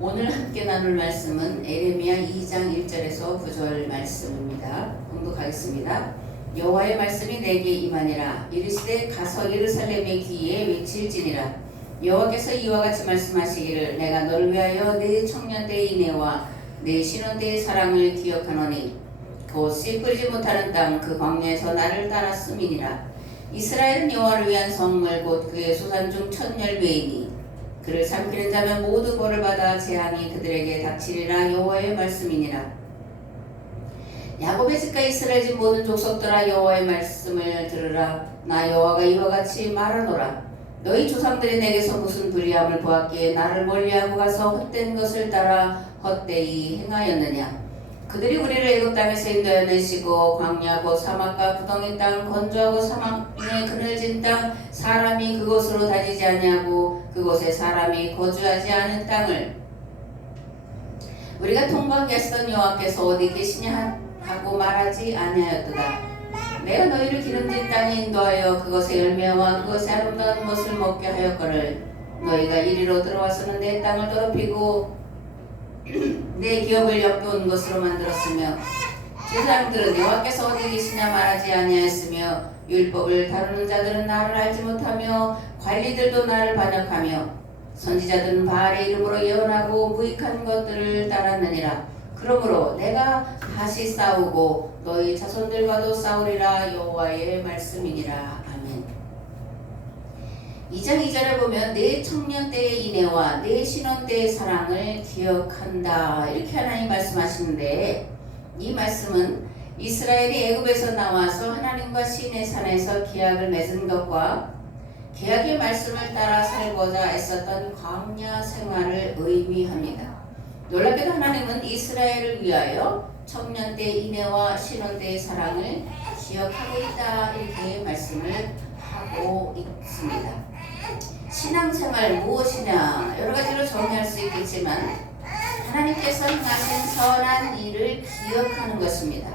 오늘 함께 나눌 말씀은 에레미야 2장 1절에서 9절 말씀입니다. 봉독하겠습니다. 여호와의 말씀이 내게 임하니라. 이르시되 가서 예루살렘의 귀에 외칠지니라. 여호와께서 이와 같이 말씀하시기를 내가 너를 위하여 내 청년 때의 인애와 내 신혼 때의 사랑을 기억하노니 곧 씨 뿌리지 못하는 땅 그 광야에서 나를 따랐음이니라. 이스라엘은 여호와를 위한 성물 곧 그의 소산 중 첫 열매이니 그를 삼키는 자면 모두 벌을 받아 재앙이 그들에게 닥치리라. 여호와의 말씀이니라. 야곱의 집과 이스라엘 집 모든 족속들아 여호와의 말씀을 들으라. 나 여호와가 이와 같이 말하노라. 너희 조상들이 내게서 무슨 불의함을 보았기에 나를 멀리하고 가서 헛된 것을 따라 헛되이 행하였느냐. 그들이 우리를 애굽 땅에서 인도하여 내시고 광야 곧 사막과 구덩이 땅 건조하고 사막에 그늘진 땅 사람이 그곳으로 다니지 아니하고 그곳에 사람이 거주하지 않은 땅을 우리가 통과하게 하시던 여호와께서 어디 계시냐 하고 말하지 아니하였도다. 내가 너희를 기름진 땅에 인도하여 그것의 열매와 그것의 아름다운 것을 먹게 하였거늘 너희가 이리로 들어와서는 내 땅을 더럽히고 내 기업을 역겨운 것으로 만들었으며 제사장들은 여호와께서 어디 계시냐 말하지 아니하였으며 율법을 다루는 자들은 나를 알지 못하며 관리들도 나를 반역하며 선지자들은 바알의 이름으로 예언하고 무익한 것들을 따랐느니라. 그러므로 내가 다시 싸우고 너희 자손들과도 싸우리라. 여호와의 말씀이니라. 아멘. 2장 2절에 보면 내 청년 때의 인애와 내 신혼 때의 사랑을 기억한다 이렇게 하나님 말씀하시는데, 이 말씀은 이스라엘이 애굽에서 나와서 하나님과 시내 산에서 계약을 맺은 것과 계약의 말씀을 따라 살고자 애썼던 광야 생활을 의미합니다. 놀랍게도 하나님은 이스라엘을 위하여 청년 때의 인애와 신혼 때의 사랑을 기억하고 있다 이렇게 말씀을 하고 있습니다. 신앙생활 무엇이냐 여러 가지로 정의할 수 있겠지만 하나님께서 행하신 선한 일을 기억하는 것입니다.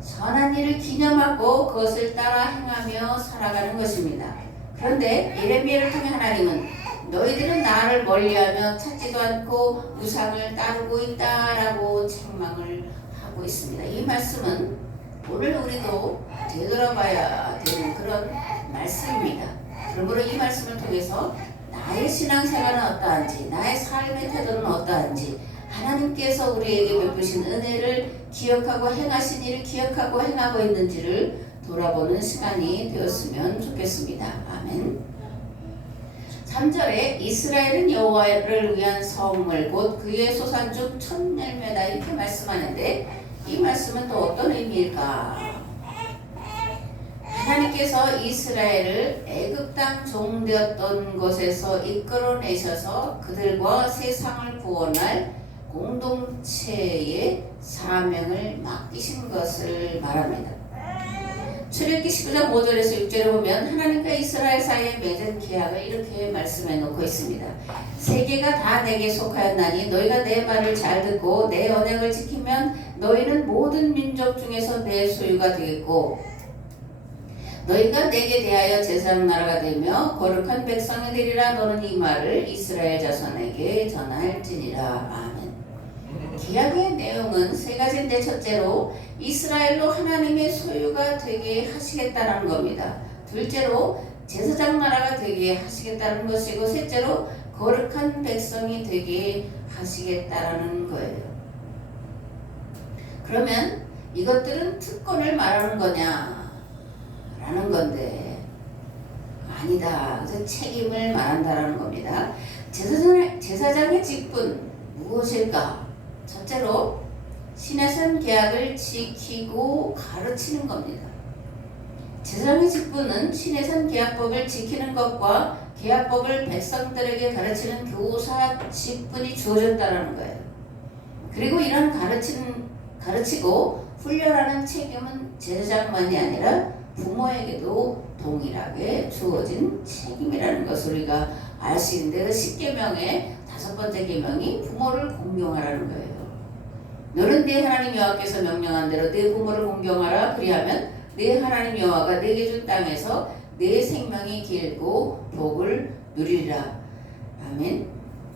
선한 일을 기념하고 그것을 따라 행하며 살아가는 것입니다. 그런데 예레미야를 통해 하나님은 너희들은 나를 멀리하며 찾지도 않고 우상을 따르고 있다라고 책망을 하고 있습니다. 이 말씀은 오늘 우리도 되돌아봐야 되는 그런 말씀입니다. 그러므로 이 말씀을 통해서 나의 신앙생활은 어떠한지, 나의 삶의 태도는 어떠한지, 하나님께서 우리에게 베푸신 은혜를 기억하고 행하신 일을 기억하고 행하고 있는지를 돌아보는 시간이 되었으면 좋겠습니다. 아멘. 3절에 이스라엘은 여호와를 위한 성물 곧 그의 소산 중 첫 열매다 이렇게 말씀하는데, 이 말씀은 또 어떤 의미일까? 하나님께서 이스라엘을 애굽 땅 종되었던 곳에서 이끌어내셔서 그들과 세상을 구원할 공동체의 사명을 맡기신 것을 말합니다. 출애굽기 19장 5절에서 6절에 보면 하나님과 이스라엘 사이에 맺은 계약을 이렇게 말씀해 놓고 있습니다. 세계가 다 내게 속하였나니 너희가 내 말을 잘 듣고 내 언약을 지키면 너희는 모든 민족 중에서 내 소유가 되겠고 너희가 내게 대하여 제사장 나라가 되며 거룩한 백성이 되리라. 너는 이 말을 이스라엘 자손에게 전할지니라. 아멘. 계약의 내용은 세 가지인데, 첫째로 이스라엘로 하나님의 소유가 되게 하시겠다는 겁니다. 둘째로 제사장 나라가 되게 하시겠다는 것이고, 셋째로 거룩한 백성이 되게 하시겠다는 거예요. 그러면 이것들은 특권을 말하는 거냐 라는 건데 아니다. 그래서 책임을 말한다라는 겁니다. 제사장의 직분 무엇일까? 첫째로 신의 계약을 지키고 가르치는 겁니다. 제사장의 직분은 신의 계약법을 지키는 것과 계약법을 백성들에게 가르치는 교사 직분이 주어졌다는 거예요. 그리고 이런 가르치고 훈련하는 책임은 제사장만이 아니라 부모에게도 동일하게 주어진 책임이라는 것을 우리가 알 수 있는데, 그 10계명의 5번째 계명이 부모를 공경하라는 거예요. 너는 네 하나님 여호와께서 명령한 대로 네 부모를 공경하라. 그리하면 네 하나님 여호와가 네게 준 땅에서 네 생명이 길고 복을 누리리라. 아멘.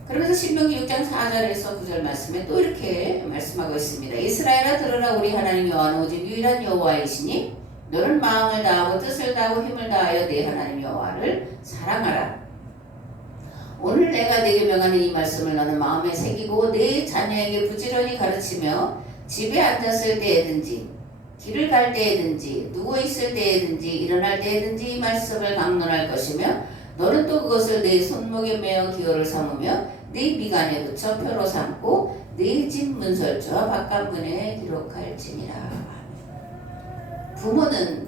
그러면서 신명기 6장 4절에서 9절 말씀에 또 이렇게 말씀하고 있습니다. 이스라엘아 들으라 우리 하나님 여호와는 오직 유일한 여호와이시니 너는 마음을 다하고 뜻을 다하고 힘을 다하여 네 하나님 여호와를 사랑하라. 오늘 내가 네게 명하는 이 말씀을 너는 마음에 새기고 네 자녀에게 부지런히 가르치며 집에 앉았을 때에든지 길을 갈 때에든지 누워있을 때에든지 일어날 때에든지 이 말씀을 강론할 것이며 너는 또 그것을 네 손목에 매어 기호를 삼으며 네 미간에 붙여 표로 삼고 네 집 문설주와 바깥문에 기록할지니라. 부모는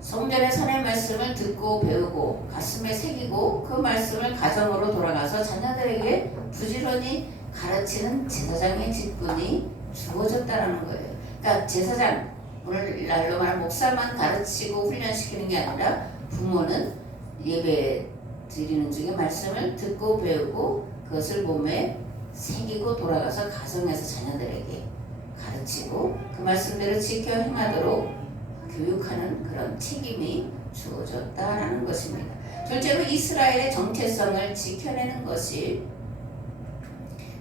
성전의 하나님의 말씀을 듣고 배우고 가슴에 새기고 그 말씀을 가정으로 돌아가서 자녀들에게 부지런히 가르치는 제사장의 직분이 주어졌다는 거예요. 그러니까 제사장, 오늘날로 말하는 목사만 가르치고 훈련시키는 게 아니라 부모는 예배 드리는 중에 말씀을 듣고 배우고 그것을 몸에 새기고 돌아가서 가정에서 자녀들에게 가르치고 그 말씀대로 지켜 행하도록 교육하는 그런 책임이 주어졌다라는 것입니다. 둘째로 이스라엘의 정체성을 지켜내는 것이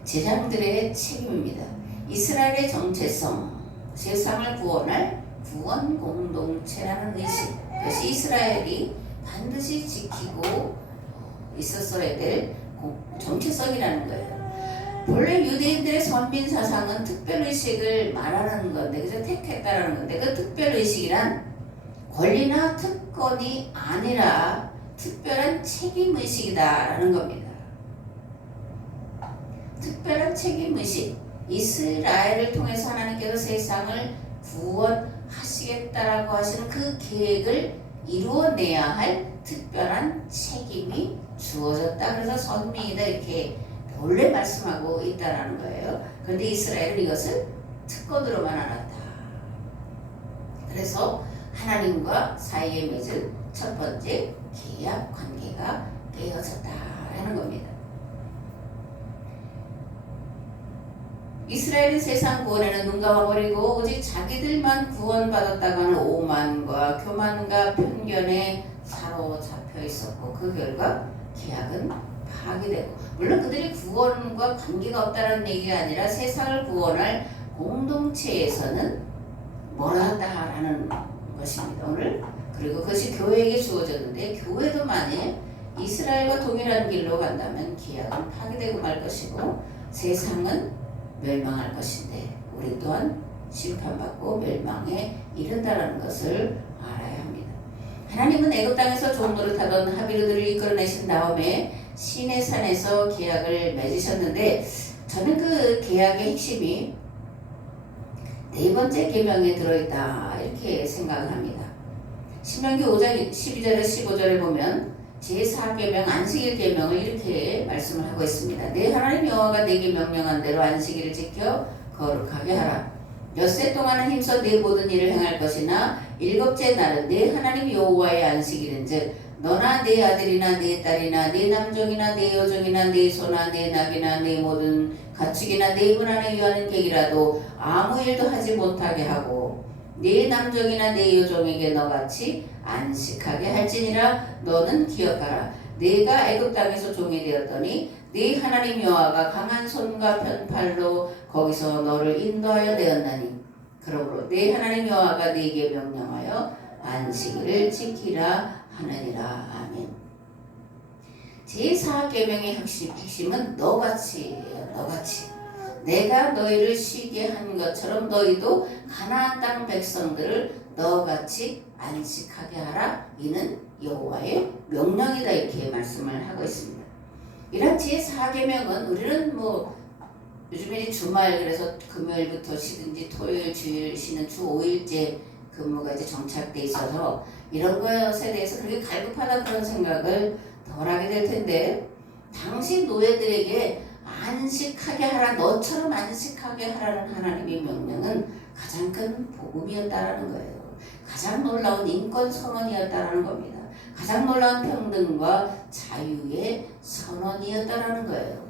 제사장들의 책임입니다. 이스라엘의 정체성, 세상을 구원할 구원 공동체라는 의식, 그것이 이스라엘이 반드시 지키고 있었어야 될 정체성이라는 거예요. 본래 유대인들의 선민 사상은 특별의식을 말하는 건데, 그래서 택했다라는 건데, 그 특별의식이란 권리나 특권이 아니라 특별한 책임의식이다라는 겁니다. 특별한 책임의식. 이스라엘을 통해서 하나님께서 세상을 구원하시겠다라고 하시는 그 계획을 이루어내야 할 특별한 책임이 주어졌다. 그래서 선민이다 이렇게 본래 말씀하고 있다라는 거예요. 그런데 이스라엘은 이것을 특권으로만 알았다. 그래서 하나님과 사이에 맺은 첫 번째 계약 관계가 깨어졌다라는 겁니다. 이스라엘은 세상 구원에는 눈 감아버리고 오직 자기들만 구원받았다고 하는 오만과 교만과 편견에 사로잡혀 있었고 그 결과 계약은 파괴되고, 물론 그들이 구원과 관계가 없다는 얘기가 아니라 세상을 구원할 공동체에서는 뭐라다라는 것입니다. 오늘 그리고 그것이 교회에게 주어졌는데 교회도 만일 이스라엘과 동일한 길로 간다면 계약은 파괴되고 말 것이고 세상은 멸망할 것인데 우리 또한 심판받고 멸망에 이른다라는 것을 알아야 합니다. 하나님은 애굽 땅에서 종노릇하던 하비르들을 이끌어내신 다음에 시내산에서 계약을 맺으셨는데 저는 그 계약의 핵심이 네 번째 계명에 들어있다 이렇게 생각을 합니다. 신명기 5장 12절에 15절에 보면 제4계명 안식일 계명을 이렇게 말씀을 하고 있습니다. 내 하나님 여호와가 내게 명령한 대로 안식일을 지켜 거룩하게 하라. 엿새 동안은 힘써 내 모든 일을 행할 것이나 일곱째 날은 내 하나님 여호와의 안식일인즉 너나 네 아들이나 네 딸이나 네 남종이나 네 여종이나 네 소나 네 낙이나 네 모든 가축이나 네 문 안에 위하는 객이라도 아무 일도 하지 못하게 하고 네 남종이나 네 여종에게 너같이 안식하게 할지니라. 너는 기억하라. 내가 애굽 땅에서 종이 되었더니 네 하나님 여호와가 강한 손과 편팔로 거기서 너를 인도하여 내었나니 그러므로 네 하나님 여호와가 네게 명령하여 안식일을 지키라 하느니라. 아멘. 제4계명의 핵심은 너같이예요. 너같이. 내가 너희를 쉬게 한 것처럼 너희도 가나안 땅 백성들을 너같이 안식하게 하라. 이는 여호와의 명령이다 이렇게 말씀을 하고 있습니다. 이런 제4계명은 우리는 요즘에 주말 그래서 금요일부터 쉬든지 토요일 주일 쉬는 주 5일째 근무가 이제 정착돼 있어서 이런 것에 대해서 그렇게 갈급하다 그런 생각을 덜 하게 될 텐데 당시 노예들에게 안식하게 하라, 너처럼 안식하게 하라는 하나님의 명령은 가장 큰 복음이었다라는 거예요. 가장 놀라운 인권 선언이었다라는 겁니다. 가장 놀라운 평등과 자유의 선언이었다라는 거예요.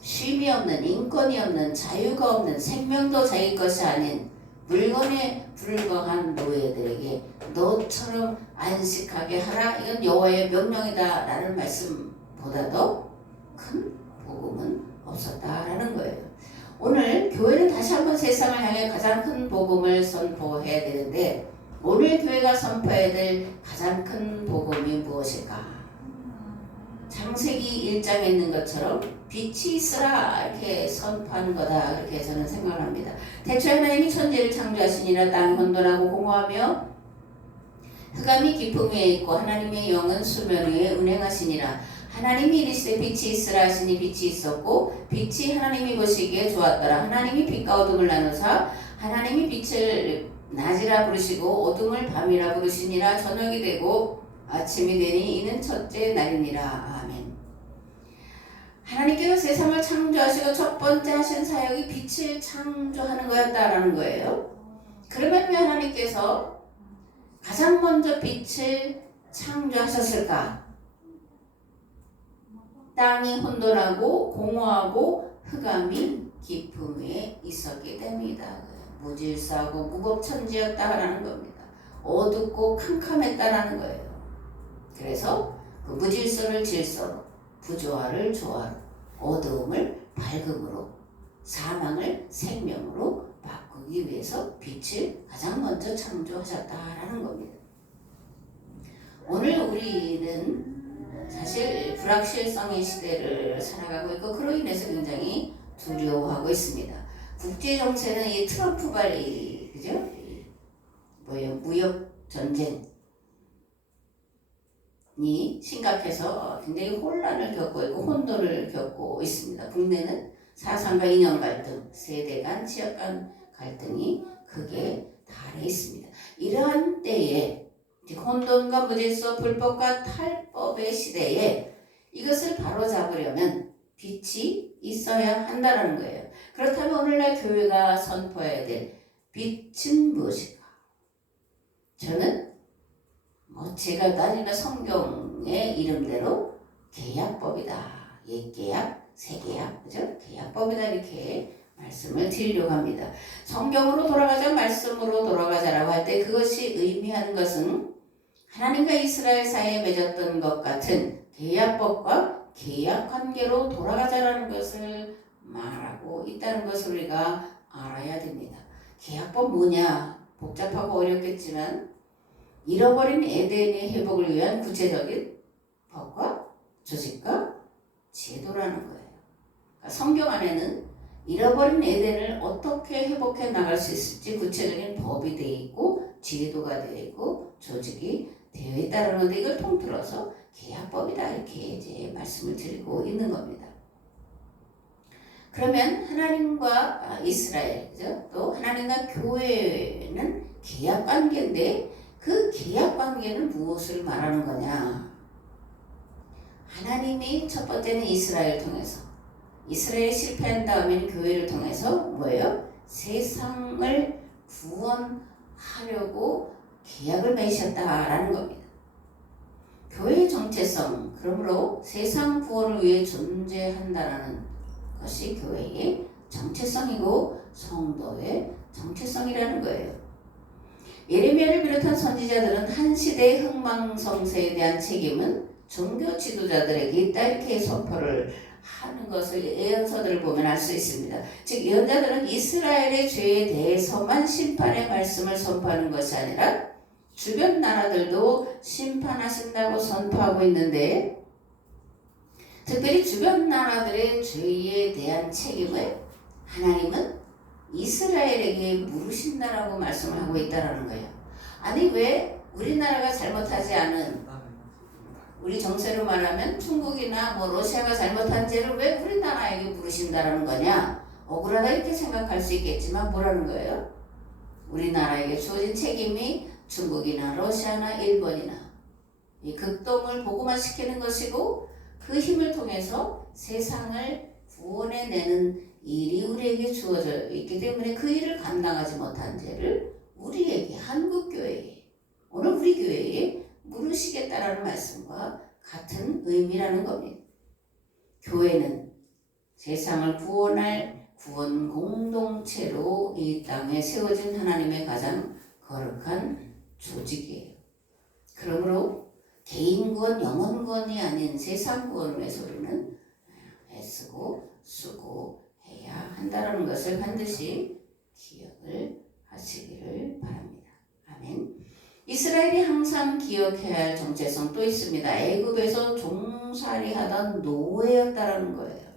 쉼이 없는, 인권이 없는, 자유가 없는, 생명도 자기 것이 아닌 물건에 불과한 노예들에게 너처럼 안식하게 하라. 이건 여호와의 명령이다 라는 말씀보다도 큰 복음은 없었다라는 거예요. 오늘 교회는 다시 한번 세상을 향해 가장 큰 복음을 선포해야 되는데 오늘 교회가 선포해야 될 가장 큰 복음이 무엇일까? 창세기 1장에 있는 것처럼 빛이 있으라 이렇게 선포하는 거다 이렇게 저는 생각을 합니다. 태초에 하나님이 천지를 창조하시니라 땅이 혼돈하고 공허하며 흑암이 깊음 위에 있고 하나님의 영은 수면 위에 운행하시니라. 하나님이 이르시되 빛이 있으라 하시니 빛이 있었고 빛이 하나님이 보시기에 좋았더라. 하나님이 빛과 어둠을 나누사 하나님이 빛을 낮이라 부르시고 어둠을 밤이라 부르시니라. 저녁이 되고 아침이 되니 이는 첫째 날이니라. 아멘. 하나님께서 세상을 창조하시고 첫 번째 하신 사역이 빛을 창조하는 거였다라는 거예요. 그러면 왜 하나님께서 가장 먼저 빛을 창조하셨을까? 땅이 혼돈하고 공허하고 흑암이 깊음 위에 있었기 때문이다. 무질서하고 무법천지였다라는 겁니다. 어둡고 캄캄했다라는 거예요. 그래서 그 무질서를 질서로, 부조화를 조화로, 어두움을 밝음으로, 사망을 생명으로 바꾸기 위해서 빛을 가장 먼저 창조하셨다라는 겁니다. 오늘 우리는 사실 불확실성의 시대를 살아가고 있고 그로 인해서 굉장히 두려워하고 있습니다. 국제 정세는 이 트럼프 발이 그죠? 무역 전쟁이 심각해서 굉장히 혼란을 겪고 있고 혼돈을 겪고 있습니다. 국내는 사상과 이념 갈등, 세대 간, 지역 간 갈등이 크게 달해 있습니다. 이러한 때에 혼돈과 무질서, 불법과 탈법의 시대에 이것을 바로잡으려면 빛이 있어야 한다는 거예요. 그렇다면 오늘날 교회가 선포해야 될 빛은 무엇일까? 저는 제가 나중에 성경의 이름대로 계약법이다. 옛계약, 새계약, 그죠? 계약법이다 이렇게 말씀을 드리려고 합니다. 성경으로 돌아가자, 말씀으로 돌아가자라고 할 때 그것이 의미하는 것은 하나님과 이스라엘 사이에 맺었던 것 같은 계약법과 계약관계로 돌아가자라는 것을 말하고 있다는 것을 우리가 알아야 됩니다. 계약법 뭐냐? 복잡하고 어렵겠지만 잃어버린 에덴의 회복을 위한 구체적인 법과 조직과 제도라는 거예요. 그러니까 성경 안에는 잃어버린 에덴을 어떻게 회복해 나갈 수 있을지 구체적인 법이 되어 있고 제도가 되어 있고 조직이 되어 있다는 건데 이걸 통틀어서 계약법이다 이렇게 이제 말씀을 드리고 있는 겁니다. 그러면 하나님과 이스라엘, 그죠? 또 하나님과 교회는 계약 관계인데 그 계약 관계는 무엇을 말하는 거냐? 하나님이 첫 번째는 이스라엘을 통해서 이스라엘이 실패한 다음에는 교회를 통해서 뭐예요? 세상을 구원하려고 계약을 맺으셨다라는 겁니다. 교회의 정체성, 그러므로 세상 구원을 위해 존재한다라는 것이 교회의 정체성이고 성도의 정체성이라는 거예요. 예레미야를 비롯한 선지자들은 한 시대의 흥망성쇠에 대한 책임은 종교 지도자들에게 있다 이렇게 선포를 하는 것을 예언서들을 보면 알 수 있습니다. 즉 예언자들은 이스라엘의 죄에 대해서만 심판의 말씀을 선포하는 것이 아니라 주변 나라들도 심판하신다고 선포하고 있는데 특별히 주변 나라들의 죄에 대한 책임을 하나님은 이스라엘에게 물으신다라고 말씀을 하고 있다는 거예요. 아니 왜 우리나라가 잘못하지 않은 우리 정세로 말하면 중국이나 러시아가 잘못한 죄를 왜 우리나라에게 물으신다라는 거냐? 억울하다 이렇게 생각할 수 있겠지만 뭐라는 거예요? 우리나라에게 주어진 책임이 중국이나 러시아나 일본이나 이 극동을 복음화시키는 것이고 그 힘을 통해서 세상을 구원해내는 일이 우리에게 주어져 있기 때문에 그 일을 감당하지 못한 죄를 우리에게 한국교회에 오늘 우리 교회에 물으시겠다라는 말씀과 같은 의미라는 겁니다. 교회는 세상을 구원할 구원 공동체로 이 땅에 세워진 하나님의 가장 거룩한 조직이에요. 그러므로 개인 구원, 영혼 구원이 아닌 세상 구원을 위해서 우리는 애쓰고 수고해야 한다는 것을 반드시 기억을 하시기를 바랍니다. 아멘. 이스라엘이 항상 기억해야 할 정체성 또 있습니다. 애굽에서 종살이하던 노예였다라는 거예요.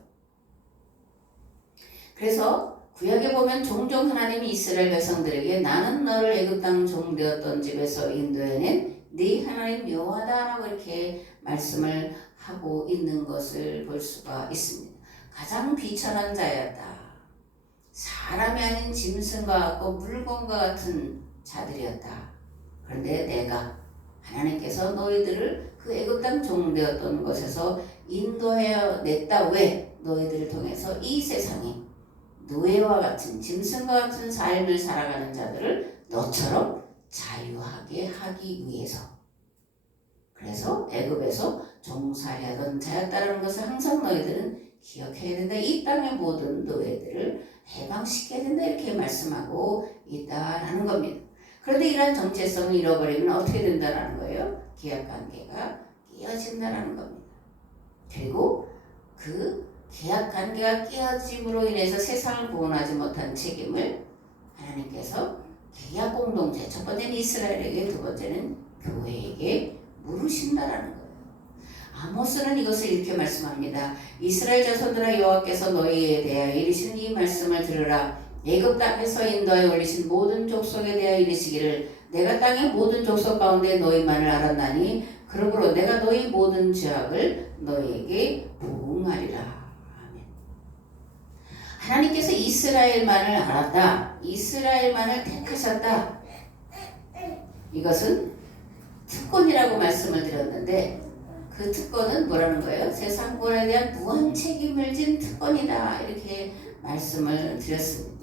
그래서 구약에 보면 종종 하나님이 이스라엘 백성들에게 나는 너를 애굽 땅 종되었던 집에서 인도해낸 네 하나님 여호와다라고 이렇게 말씀을 하고 있는 것을 볼 수가 있습니다. 가장 비천한 자였다. 사람이 아닌 짐승과 같고 물건과 같은 자들이었다. 그런데 내가 하나님께서 너희들을 그 애굽 땅 종되었던 곳에서 인도하여 냈다. 왜? 너희들을 통해서 이 세상에 노예와 같은 짐승과 같은 삶을 살아가는 자들을 너처럼 자유하게 하기 위해서. 그래서 애굽에서 종살이하던 자였다는 것을 항상 너희들은 기억해야 된다. 이 땅의 모든 노예들을 해방시켜야 된다. 이렇게 말씀하고 있다라는 겁니다. 그런데 이러한 정체성을 잃어버리면 어떻게 된다라는 거예요? 계약관계가 깨어진다라는 겁니다. 그리고 그 계약관계가 깨어짐으로 인해서 세상을 구원하지 못한 책임을 하나님께서 계약공동체, 첫 번째는 이스라엘에게, 두 번째는 교회에게 물으신다라는 거예요. 아모스는 이것을 이렇게 말씀합니다. 이스라엘 자손들아, 여호와께서 너희에 대하여 이르시는 이 말씀을 들으라. 애굽 땅에서 인도하여 올리신 모든 족속에 대하여 이르시기를 내가 땅의 모든 족속 가운데 너희만을 알았나니 그러므로 내가 너희 모든 죄악을 너희에게 보응하리라. 하나님께서 이스라엘만을 알았다. 이스라엘만을 택하셨다. 이것은 특권이라고 말씀을 드렸는데 그 특권은 뭐라는 거예요? 세상 구원에 대한 무한 책임을 진 특권이다. 이렇게 말씀을 드렸습니다.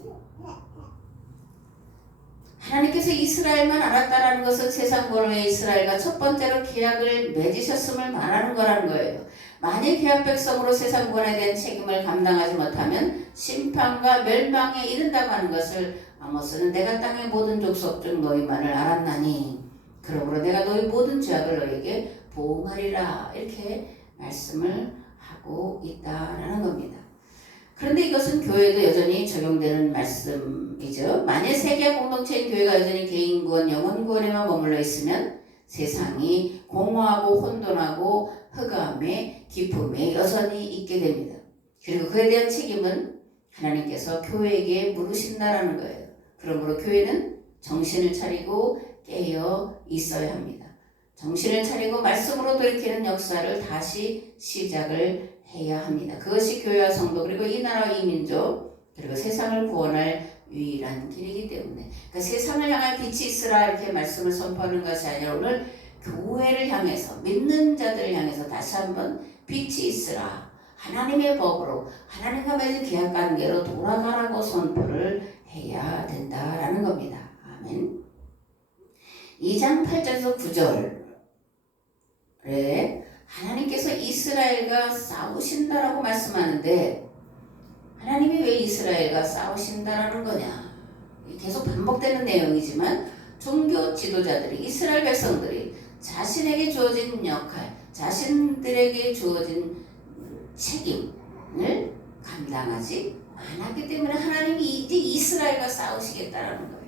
하나님께서 이스라엘만 알았다라는 것은 세상 구원을 위해 이스라엘과 첫 번째로 계약을 맺으셨음을 말하는 거라는 거예요. 만일 계약 백성으로 세상 구원에 대한 책임을 감당하지 못하면 심판과 멸망에 이른다고 하는 것을 아모스는 내가 땅의 모든 족속 중 너희만을 알았나니 그러므로 내가 너희 모든 죄악을 너희에게 보응하리라. 이렇게 말씀을 하고 있다라는 겁니다. 그런데 이것은 교회도 여전히 적용되는 말씀이죠. 만일 세계화 공동체인 교회가 여전히 개인 구원, 영혼 구원에만 머물러 있으면 세상이 공허하고 혼돈하고 흑암의 기품에 여전히 있게 됩니다. 그리고 그에 대한 책임은 하나님께서 교회에게 물으신다라는 거예요. 그러므로 교회는 정신을 차리고 깨어 있어야 합니다. 정신을 차리고 말씀으로 돌이키는 역사를 다시 시작을 해야 합니다. 그것이 교회와 성도 그리고 이 나라와 이 민족 그리고 세상을 구원할 유일한 길이기 때문에 그러니까 세상을 향한 빛이 있으라 이렇게 말씀을 선포하는 것이 아니라 오늘 교회를 향해서 믿는 자들을 향해서 다시 한번 빛이 있으라. 하나님의 법으로 하나님과 맺은 계약관계로 돌아가라고 선포를 해야 된다라는 겁니다. 아멘. 2장 8절에서 9절에 하나님께서 이스라엘과 싸우신다라고 말씀하는데 하나님이 왜 이스라엘과 싸우신다라는 거냐? 계속 반복되는 내용이지만 종교 지도자들이 이스라엘 백성들이 자신에게 주어진 역할, 자신들에게 주어진 책임을 감당하지 않았기 때문에 하나님이 이제 이스라엘과 싸우시겠다라는 거예요.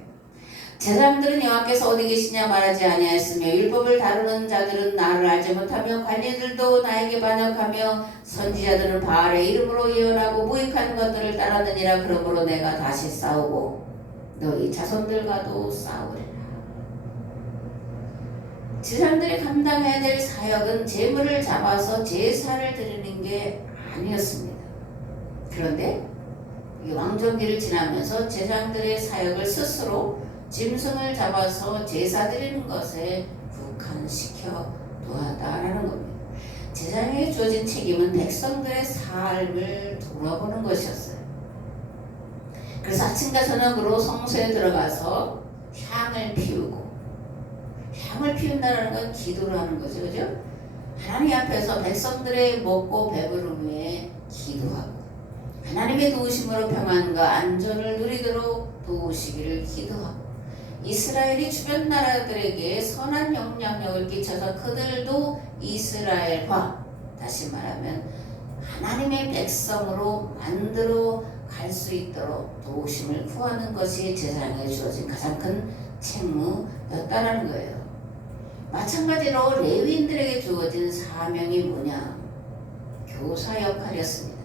제사장들은 여호와께서 어디 계시냐 말하지 아니하였으며 율법을 다루는 자들은 나를 알지 못하며 관리들도 나에게 반역하며 선지자들은 바알의 이름으로 예언하고 무익한 것들을 따르느니라. 그러므로 내가 다시 싸우고 너희 자손들과도 싸우리라. 제사장들이 감당해야 될 사역은 제물을 잡아서 제사를 드리는 게 아니었습니다. 그런데 왕정기를 지나면서 제사장들의 사역을 스스로 짐승을 잡아서 제사 드리는 것에 국한시켜 두었다라는 겁니다. 제사장에게 주어진 책임은 백성들의 삶을 돌아보는 것이었어요. 그래서 아침과 저녁으로 성소에 들어가서 향을 피우고, 향을 피운다는 건 기도를 하는 거죠, 그죠? 하나님 앞에서 백성들의 먹고 배부름 위해 기도하고 하나님의 도우심으로 평안과 안전을 누리도록 도우시기를 기도하고 이스라엘이 주변 나라들에게 선한 영향력을 끼쳐서 그들도 이스라엘과 다시 말하면 하나님의 백성으로 만들어 갈 수 있도록 도우심을 구하는 것이 제사장에게 주어진 가장 큰 책무였다는 거예요. 마찬가지로 레위인들에게 주어진 사명이 뭐냐? 교사 역할이었습니다.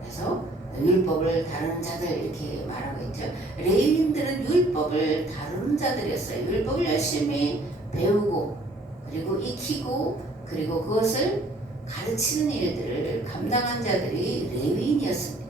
그래서 율법을 다루는 자들 이렇게 말하고 있죠. 레위인들은 율법을 다루는 자들이었어요. 율법을 열심히 배우고 그리고 익히고 그리고 그것을 가르치는 일들을 감당한 자들이 레위인이었습니다.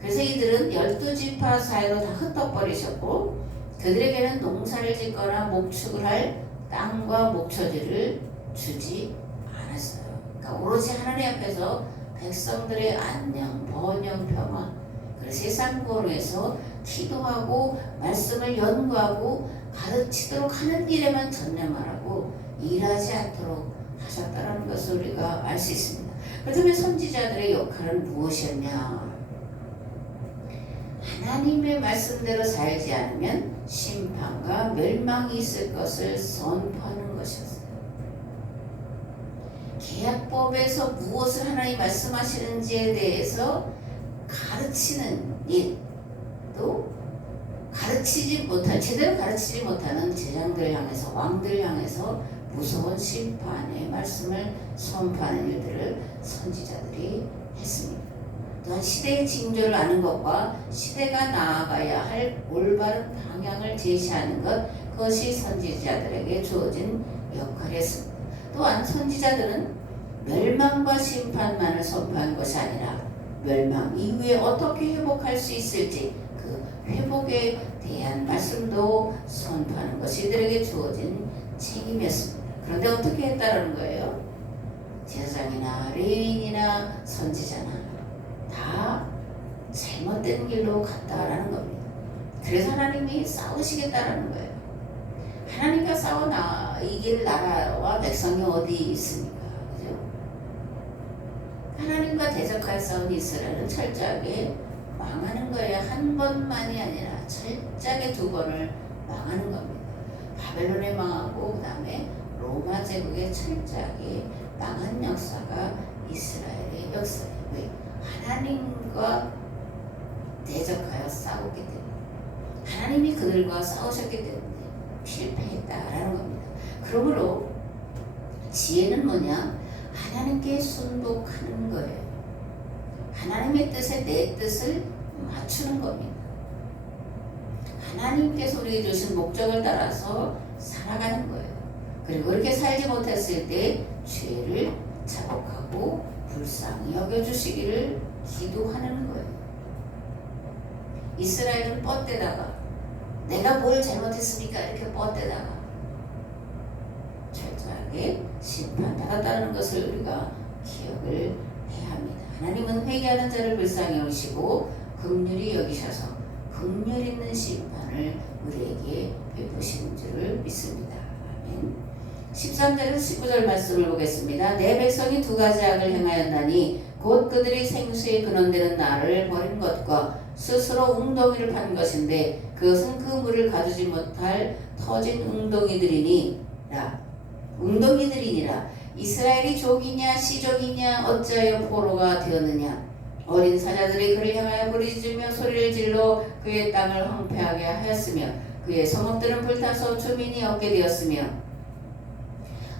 그래서 이들은 12지파 사이로 다 흩어버리셨고 그들에게는 농사를 짓거나 목축을 할 땅과 목초지를 주지 않았어요. 그러니까 오로지 하나님 앞에서 백성들의 안녕, 번영, 평화, 그리고 세상 구원을 위해서 기도하고 말씀을 연구하고 가르치도록 하는 일에만 전념하라고 일하지 않도록 하셨다는 것을 우리가 알 수 있습니다. 그렇다면 선지자들의 역할은 무엇이었냐? 하나님의 말씀대로 살지 않으면 심판과 멸망이 있을 것을 선포하는 것이었어요. 계약법에서 무엇을 하나님 말씀하시는지에 대해서 가르치는 일, 또 제대로 가르치지 못하는 제장들 향해서 왕들 향해서 무서운 심판의 말씀을 선포하는 일들을 선지자들이 했습니다. 또한 시대의 징조를 아는 것과 시대가 나아가야 할 올바른 방향을 제시하는 것, 그것이 선지자들에게 주어진 역할이었습니다. 또한 선지자들은 멸망과 심판만을 선포하는 것이 아니라 멸망 이후에 어떻게 회복할 수 있을지 그 회복에 대한 말씀도 선포하는 것이 이들에게 주어진 책임이었습니다. 그런데 어떻게 했다라는 거예요? 제사장이나 레위인이나 선지자나 다 잘못된 길로 갔다라는 겁니다. 그래서 하나님이 싸우시겠다라는 거예요. 하나님과 싸워 이길 나라와 백성이 어디 있습니까? 그죠? 하나님과 대적하여 싸운 이스라엘은 철저하게 망하는 거예요. 한 번만이 아니라 철저하게 2번을 망하는 겁니다. 바벨론에 망하고 그 다음에 로마 제국에 철저하게 망한 역사가 이스라엘의 역사예요. 왜? 하나님과 대적하여 싸웠기 때문에, 하나님이 그들과 싸우셨기 때문에 실패했다라는 겁니다. 그러므로 지혜는 뭐냐? 하나님께 순복하는 거예요. 하나님의 뜻에 내 뜻을 맞추는 겁니다. 하나님께서 우리에게 주신 목적을 따라서 살아가는 거예요. 그리고 그렇게 살지 못했을 때 죄를 자복하고 불쌍히 여겨주시기를 기도하는 거예요. 이스라엘은 뻗대다가 내가 뭘 잘못했습니까? 이렇게 뻗대다가 철저하게 심판받았다는 것을 우리가 기억을 해야 합니다. 하나님은 회개하는 자를 불쌍히 여기시고 긍휼히 여기셔서 긍휼 있는 심판을 우리에게 베푸시는 줄을 믿습니다. 아멘. 13절에서 19절 말씀을 보겠습니다. 내 백성이 2가지 악을 행하였나니 곧 그들이 생수의 근원되는 나를 버린 것과 스스로 웅덩이를 판 것인데 그것은 그 물을 가두지 못할 터진 웅덩이들이니라. 이스라엘이 족이냐 시족이냐 어찌하여 포로가 되었느냐. 어린 사자들이 그를 향하여 부르짖으며 소리를 질러 그의 땅을 황폐하게 하였으며 그의 성읍들은 불타서 주민이 없게 되었으며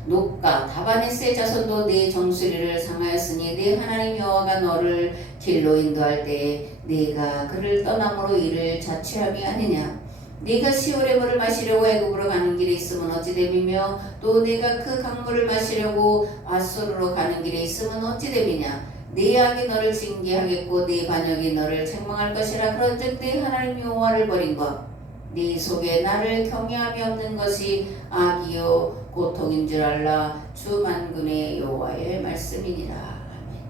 녹과 다바네스의 자손도 네 정수리를 상하였으니 네 하나님 여호와가 너를 길로 인도할 때에 네가 그를 떠남으로 이를 자취함이 아니냐. 네가 시올의 물을 마시려고 애굽으로 가는 길에 있으면 어찌 됨이며 또 네가 그 강물을 마시려고 앗소르로 가는 길에 있으면 어찌 됨이냐. 네 악이 너를 징계하겠고 네 반역이 너를 책망할 것이라. 그런즉 네 하나님 여호와를 버린 것 네 속에 나를 경외함이 없는 것이 악이요 고통인 줄 알라. 주 만군의 여호와의 말씀이니라. 아멘.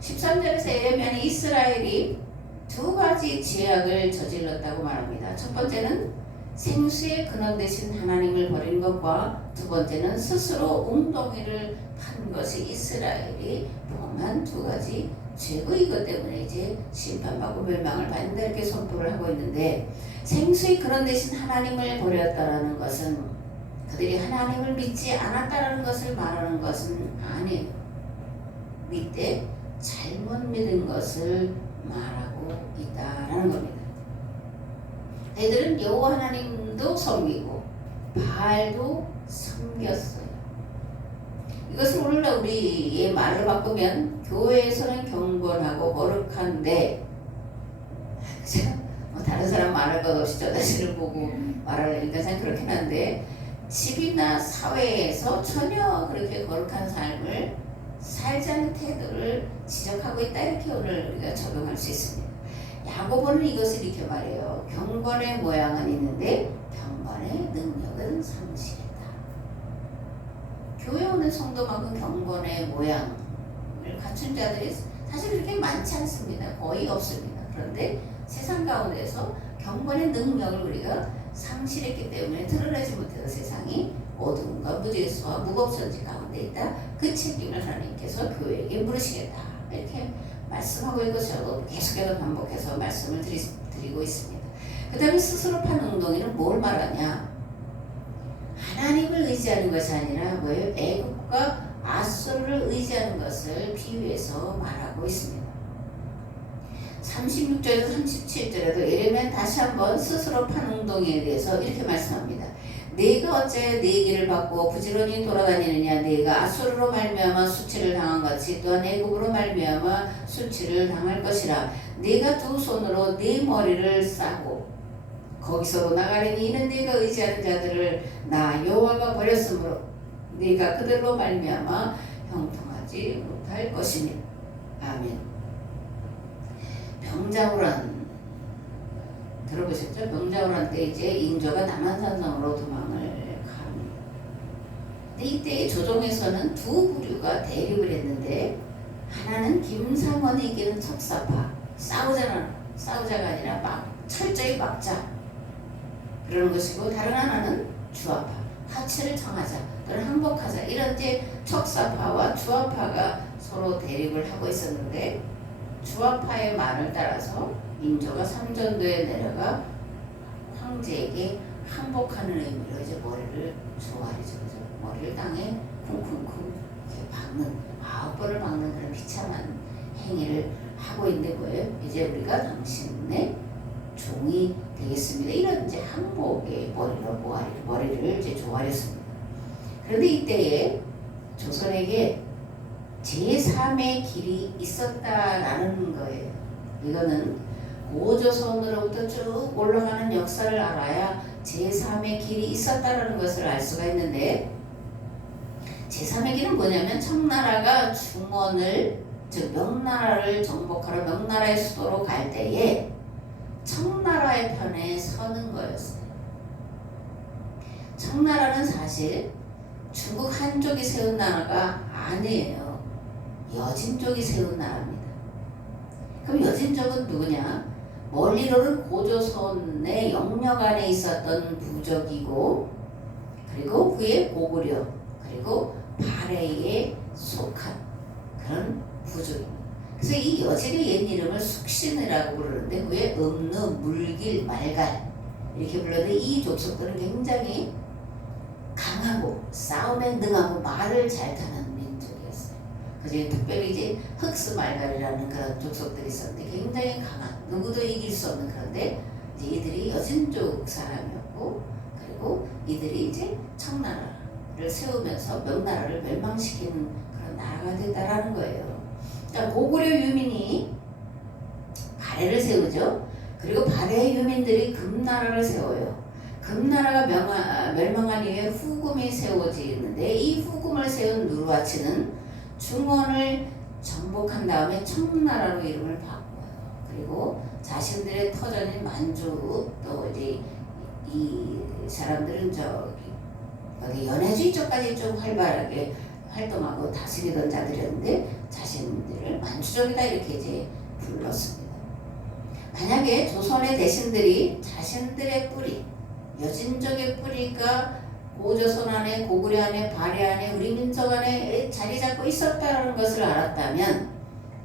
13절에서 에레미야는 이스라엘이 2가지 죄악을 저질렀다고 말합니다. 첫 번째는 생수의 근원 되신 하나님을 버린 것과 두 번째는 스스로 웅덩이를 판 것이 이스라엘이 범한 2가지 죄고, 이것 때문에 이제 심판받고 멸망을 받는다 이렇게 선포를 하고 있는데, 생수의 근원 되신 하나님을 버렸다라는 것은 그들이 하나님을 믿지 않았다라는 것을 말하는 것은 아니에요. 밑에 잘못 믿은 것을 말하고 있다라는 겁니다. 애들은 여호와 하나님도 섬기고 바알도 섬겼어요. 이것을 오늘날 우리의 말로 바꾸면 교회에서는 경건하고 거룩한데 다른 사람 말할 것 없이 저 자신을 보고 말하려니까 참 그렇긴 한데 집이나 사회에서 전혀 그렇게 거룩한 삶을 살지 않는 태도를 지적하고 있다, 이렇게 오늘 우리가 적용할 수 있습니다. 야고보는 이것을 이렇게 말해요. 경건의 모양은 있는데 경건의 능력은 상실했다. 교회 오는 성도만큼 경건의 모양을 갖춘 자들이 사실 그렇게 많지 않습니다. 거의 없습니다. 그런데 세상 가운데서 경건의 능력을 우리가 상실했기 때문에 드러내지 못해서 세상이 어둠과 무질서와 무법천지 가운데 있다. 그 책임을 하나님께서 교회에게 물으시겠다, 이렇게 말씀하고 있고서 계속해서 반복해서 말씀을 드리고 있습니다. 그 다음에 스스로 판 웅덩이는 뭘 말하냐? 하나님을 의지하는 것이 아니라 뭐예요? 애국과 아수르를 의지하는 것을 비유해서 말하고 있습니다. 36절에서 37절에도 예레미야는 다시 한번 스스로 판 웅덩이에 대해서 이렇게 말씀합니다. 네가 어째 네 길을 받고 부지런히 돌아다니느냐? 네가 아수르로 말미암아 수치를 당한 같이 또한 애국으로 말미암아 수치를 당할 것이라. 네가 두 손으로 네 머리를 싸고 거기서 나가려니 이는 네가 의지하는 자들을 나 여호와가 버렸으므로 네가 그들로 말미암아 형통하지 못할 것이니. 아멘. 병자호란 들어보셨죠? 병자호란 때 이제 인조가 남한산성으로 도망을 갑니다. 근데 이때 조정에서는 두 부류가 대립을 했는데 하나는 김상원이 이기는 척사파, 싸우자가 아니라 막 철저히 막자 그러는 것이고, 다른 하나는 주화파, 하치를 청하자 또는 항복하자, 이런 이제 척사파와 주화파가 서로 대립을 하고 있었는데 주화파의 말을 따라서 인조가 삼전도에 내려가 황제에게 항복하는 의미로 이제 머리를 조아리죠. 머리를 땅에 쿵쿵쿵 이렇게 박는, 9번을 박는 그런 비참한 행위를 하고 있는데 뭐예요? 이제 우리가 당신의 종이 되겠습니다. 이런 이제 항복의 머리로 머리를 이제 조아렸습니다. 그런데 이때에 조선에게 제3의 길이 있었다라는 거예요. 이거는 고조선으로부터 쭉 올라가는 역사를 알아야 제3의 길이 있었다라는 것을 알 수가 있는데, 제3의 길은 뭐냐면 청나라가 중원을, 즉 명나라를 정복하러 명나라의 수도로 갈 때에 청나라의 편에 서는 거였어요. 청나라는 사실 중국 한족이 세운 나라가 아니에요. 여진족이 세운 나라입니다. 그럼 여진족은 누구냐? 멀리로는 고조선의 영역 안에 있었던 부족이고, 그리고 그의 고구려, 그리고 발해에 속한 그런 부족입니다. 그래서 이 여진의 옛 이름을 숙신이라고 부르는데 그의 음느, 물길, 말갈 이렇게 불렀는데, 이 족속들은 굉장히 강하고 싸움에 능하고 말을 잘 타는 민족이었어요. 그중에 특별히 이제 흑스말갈이라는 그런 족속들이 있었는데 굉장히 강한, 누구도 이길 수 없는, 그런데 이제 이들이 여진족 사람이었고, 그리고 이들이 이제 청나라를 세우면서 명나라를 멸망시키는 그런 나라가 됐다라는 거예요. 그러니까 고구려 유민이 발해를 세우죠. 그리고 발해 유민들이 금나라를 세워요. 금나라가 멸망한 이후에 후금이 세워지는데, 이 후금을 세운 누르하치는 중원을 정복한 다음에 청나라로 이름을 바꿔요. 그리고 자신들의 터전인 만주, 또 이제 이 사람들은 여기 연해주의 쪽까지 좀 활발하게 활동하고 다스리던 자들이었는데 자신들을 만주족이다 이렇게 이제 불렀습니다. 만약에 조선의 대신들이 자신들의 뿌리, 여진족의 뿌리가 고조선 안에, 고구려 안에, 발해 안에, 우리 민족 안에 자리 잡고 있었다는 것을 알았다면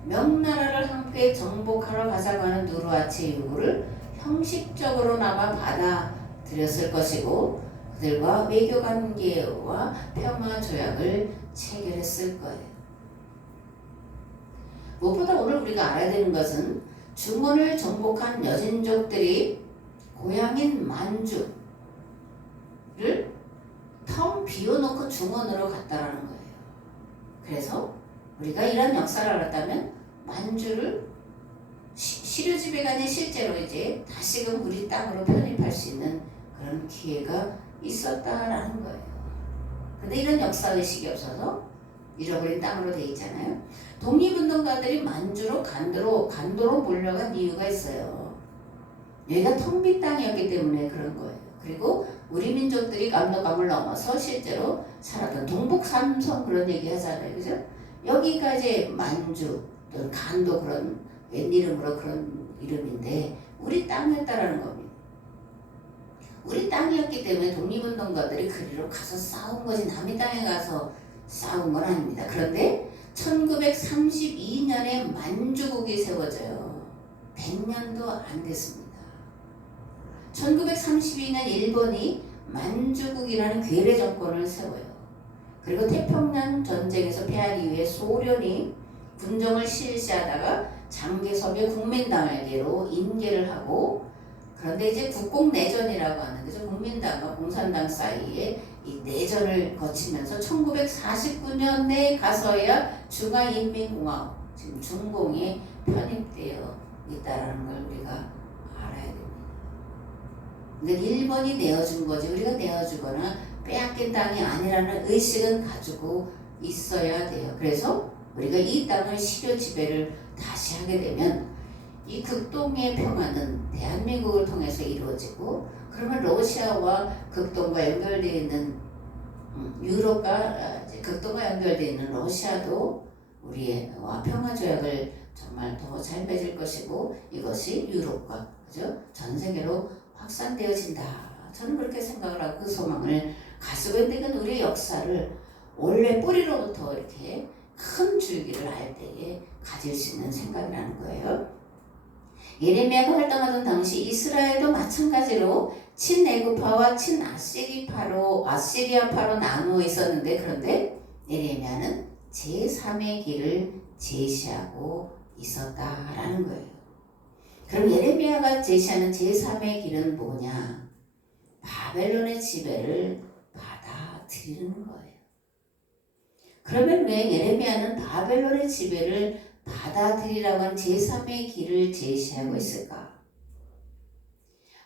명나라를 함께 정복하러 가자고 하는 누르하치의 요구를 형식적으로나마 받아들였을 것이고, 그들과 외교관계와 평화조약을 체결했을 거예요. 무엇보다 오늘 우리가 알아야 되는 것은 중원을 정복한 여진족들이 고향인 만주를 텅 비워놓고 중원으로 갔다라는 거예요. 그래서 우리가 이런 역사를 알았다면 만주를 시료지배간에 실제로 이제 다시금 우리 땅으로 편입할 수 있는 그런 기회가 있었다라는 거예요. 근데 이런 역사의식이 없어서 잃어버린 땅으로 돼 있잖아요. 독립운동가들이 만주로 간도로 몰려간 이유가 있어요. 여기가 텅 빈 땅이었기 때문에 그런 거예요. 그리고 우리 민족들이 감독감을 넘어서 실제로 살았던 동북 삼성 그런 얘기 하잖아요. 그죠? 여기가 이제 만주 또는 간도 그런 옛 이름으로 그런 이름인데 우리 땅이었다라는 겁니다. 우리 땅이었기 때문에 독립운동가들이 그리로 가서 싸운 거지 남의 땅에 가서 싸운 건 아닙니다. 그런데 1932년에 만주국이 세워져요. 100년도 안 됐습니다. 1932년 일본이 만주국이라는 괴뢰 정권을 세워요. 그리고 태평양 전쟁에서 패한 이후에 소련이 군정을 실시하다가 장개섭의 국민당에게로 인계를 하고 그런데 이제 국공내전이라고 하는 거죠. 국민당과 공산당 사이에 이 내전을 거치면서 1949년에 가서야 중화인민공화국 지금 중공에 편입되어 있다는 걸 우리가 알아야 됩니다. 그러니까 일본이 내어준 거지 우리가 내어주거나 빼앗긴 땅이 아니라는 의식은 가지고 있어야 돼요. 그래서 우리가 이 땅을 시료 지배를 다시 하게 되면 이 극동의 평화는 대한민국을 통해서 이루어지고 그러면 러시아와 극동과 연결되어 있는 유럽과 극동과 연결되어 있는 러시아도 우리와 평화조약을 정말 더 잘 맺을 것이고 이것이 유럽과 그죠? 전 세계로 확산되어진다. 저는 그렇게 생각을 하고 그 소망을 가지고 있는데 이건 우리의 역사를 원래 뿌리로부터 이렇게 큰 줄기를 알 때에 가질 수 있는 생각이라는 거예요. 예레미야가 활동하던 당시 이스라엘도 마찬가지로 친애굽파와 친아시리아파로 나누어 있었는데 그런데 예레미야는 제3의 길을 제시하고 있었다라는 거예요. 그럼 예레미야가 제시하는 제3의 길은 뭐냐? 바벨론의 지배를 받아들이는 거예요. 그러면 왜 예레미야는 바벨론의 지배를 받아들이라고 한 제3의 길을 제시하고 있을까?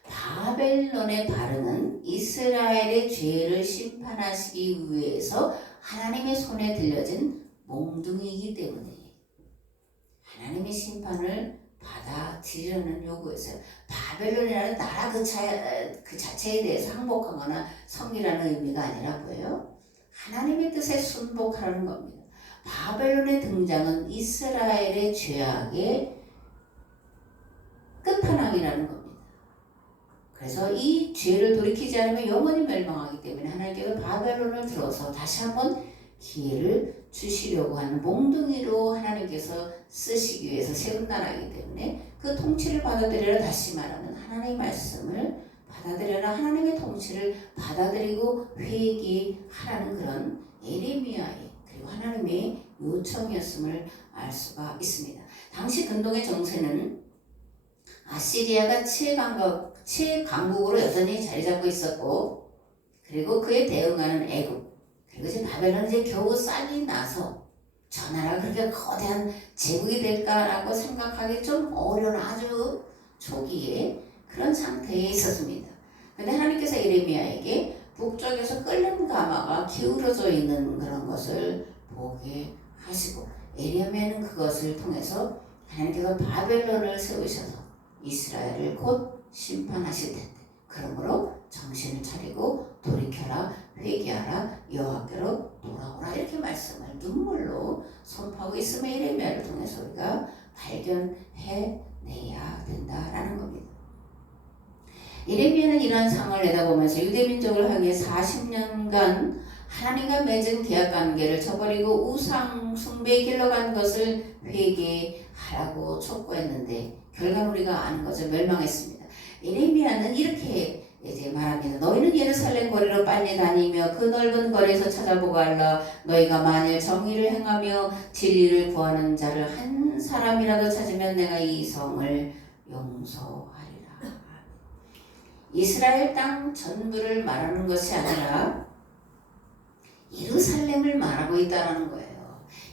바벨론의 발흥은 이스라엘의 죄를 심판하시기 위해서 하나님의 손에 들려진 몽둥이이기 때문에 하나님의 심판을 받아들이려는 요구였어요. 바벨론이라는 나라 그 자체에 대해서 항복하거나 성이라는 의미가 아니라 뭐예요? 하나님의 뜻에 순복하는 겁니다. 바벨론의 등장은 이스라엘의 죄악의 끝판왕이라는 겁니다. 그래서 이 죄를 돌이키지 않으면 영원히 멸망하기 때문에 하나님께서 바벨론을 들어서 다시 한번 기회를 주시려고 하는 몽둥이로 하나님께서 쓰시기 위해서 세운 나라이기 때문에 그 통치를 받아들여라. 다시 말하면 하나님의 말씀을 받아들여라. 하나님의 통치를 받아들이고 회개하라는 그런 예레미야의 그리고 하나님의 요청이었음을 알 수가 있습니다. 당시 근동의 정세는 아시리아가 최강국으로 여전히 자리 잡고 있었고 그리고 그에 대응하는 애굽 그리고 이제 바벨론이 이제 겨우 쌀이 나서 저 나라가 그렇게 거대한 제국이 될까라고 생각하기 좀 어려운 아주 초기에 그런 상태에 있었습니다. 그런데 하나님께서 예레미야에게 북쪽에서 끓는 가마가 기울어져 있는 그런 것을 보게 하시고 예레미야는 그것을 통해서 하나님께서 바벨론을 세우셔서 이스라엘을 곧 심판하실 텐데 그러므로 정신을 차리고 돌이켜라 회개하라 여호와께로 돌아오라 이렇게 말씀을 눈물로 선포하고 있음을 예레미야를 통해서 우리가 발견해내야 된다라는 겁니다. 예레미야는 이러한 상황을 내다보면서 유대민족을 향해 40년간 하나님과 맺은 계약관계를 저버리고 우상 숭배의 길로 간 것을 회개하라고 촉구했는데 결과는 우리가 아는 거죠. 멸망했습니다. 예레미야는 이렇게 이제 말합니다. 너희는 예루살렘 거리로 빨리 다니며 그 넓은 거리에서 찾아보고 알라. 너희가 만일 정의를 행하며 진리를 구하는 자를 한 사람이라도 찾으면 내가 이 성을 용서하리라. 이스라엘 땅 전부를 말하는 것이 아니라 예루살렘을 말하고 있다는 거예요.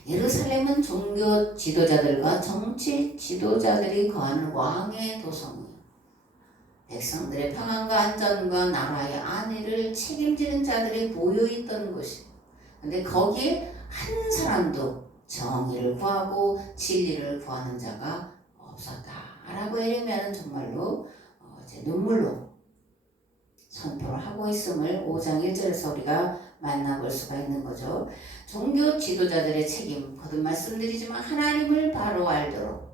예루살렘은 종교 지도자들과 정치 지도자들이 거하는 왕의 도성이에요. 백성들의 평안과 안전과 나라의 안위를 책임지는 자들이 모여있던 곳이에요. 근데 거기에 한 사람도 정의를 구하고 진리를 구하는 자가 없었다 라고 예레미야는 정말로 이제 눈물로 선포를 하고 있음을 5장 1절에서 우리가 만나볼 수가 있는 거죠. 종교 지도자들의 책임, 거듭 말씀드리지만 하나님을 바로 알도록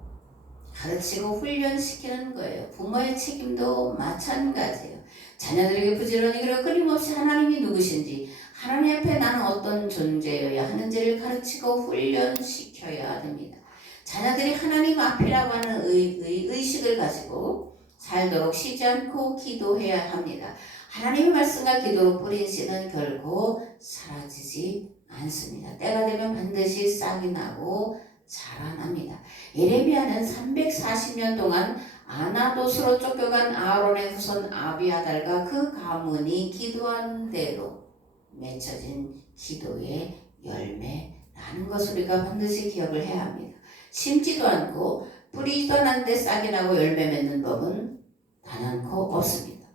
가르치고 훈련시키는 거예요. 부모의 책임도 마찬가지예요. 자녀들에게 부지런히 그리고 끊임없이 하나님이 누구신지, 하나님 앞에 나는 어떤 존재여야 하는지를 가르치고 훈련시켜야 됩니다. 자녀들이 하나님 앞이라고 하는 의식을 가지고 살도록 쉬지 않고 기도해야 합니다. 하나님의 말씀과 기도로 뿌린 씨는 결코 사라지지 않습니다. 때가 되면 반드시 싹이 나고 자라납니다. 예레미야는 340년 동안 아나돗으로 쫓겨간 아론의 후손 아비아달과 그 가문이 기도한 대로 맺혀진 기도의 열매라는 것을 우리가 반드시 기억을 해야 합니다. 심지도 않고 뿌리지도 않았는데 싹이 나고 열매 맺는 법은 단연코 없습니다.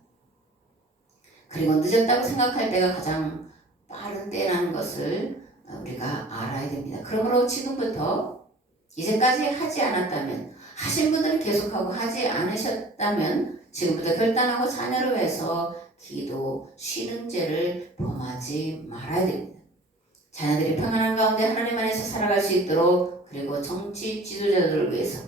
그리고 늦었다고 생각할 때가 가장 빠른 때라는 것을 우리가 알아야 됩니다. 그러므로 지금부터 이제까지 하지 않았다면, 하신 분들은 계속하고 하지 않으셨다면 지금부터 결단하고 자녀를 위해서 기도, 쉬는 죄를 범하지 말아야 됩니다. 자녀들이 평안한 가운데 하나님 안에서 살아갈 수 있도록, 그리고 정치 지도자들을 위해서,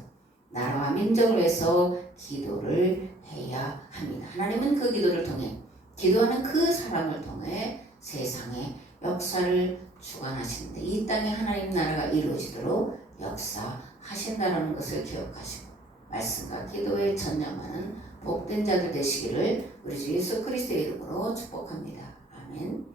나라와 민족을 위해서 기도를 해야 합니다. 하나님은 그 기도를 통해, 기도하는 그 사람을 통해 세상의 역사를 주관하시는데, 이 땅에 하나님 나라가 이루어지도록 역사하신다는 것을 기억하시고 말씀과 기도에 전념하는 복된 자들 되시기를 우리 주 예수 그리스도의 이름으로 축복합니다. 아멘.